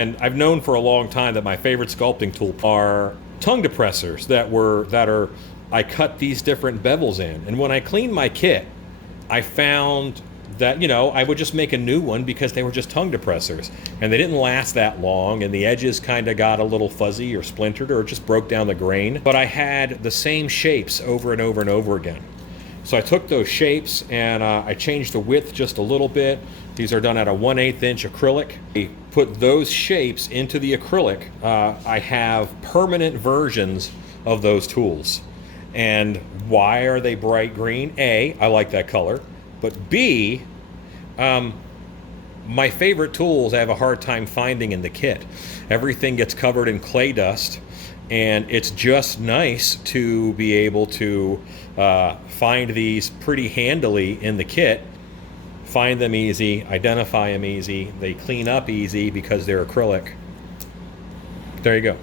And I've known for a long time that my favorite sculpting tool are tongue depressors I cut these different bevels in. And when I cleaned my kit, I found that, I would just make a new one because they were just tongue depressors. And they didn't last that long, and the edges kind of got a little fuzzy or splintered or just broke down the grain. But I had the same shapes over and over and over again. So I took those shapes and I changed the width just a little bit. These are done at a 1/8 inch acrylic. I put those shapes into the acrylic. I have permanent versions of those tools. And why are they bright green? A, I like that color. But B, my favorite tools I have a hard time finding in the kit. Everything gets covered in clay dust, and it's just nice to be able to find these pretty handily in the kit, find them easy, identify them easy, they clean up easy because they're acrylic. There you go.